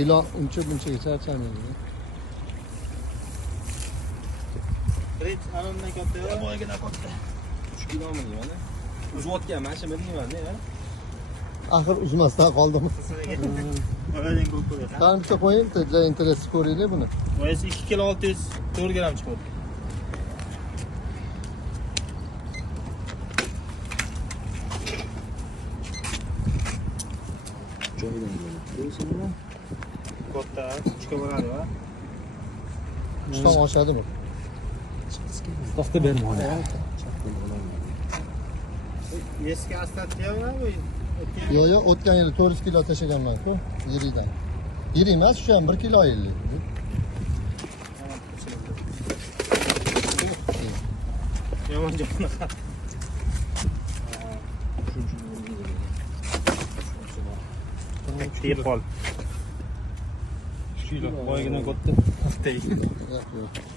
ilon uncha bunchaga charchamaydi. Ret anondan katta yo, boyagina katta. 3 kilomi mana. Uzayotgan mana shu bilmayman-da, ya. Axir uzmasdan qoldimi? Boyadan ko'p ko'radi. Qani bitta qo'ying, для интереса ko'ringlar buni. Boyasi 2 kilo 604 gram chiqadi. Joyidan bo'ladi. Katta, 3 ga boradi, va. 3 ton oshadi bu. To'xta bermadi. Eski asfaltga-mi? Yo'q, o'tgan yili 400 kilo tashaganman-ku, yiridan. Yiri emas, shu ham 1 kilo 50. Yomon jo'naqa. Tiyib qol. 3 kilo, boyagina katta. Yo'q.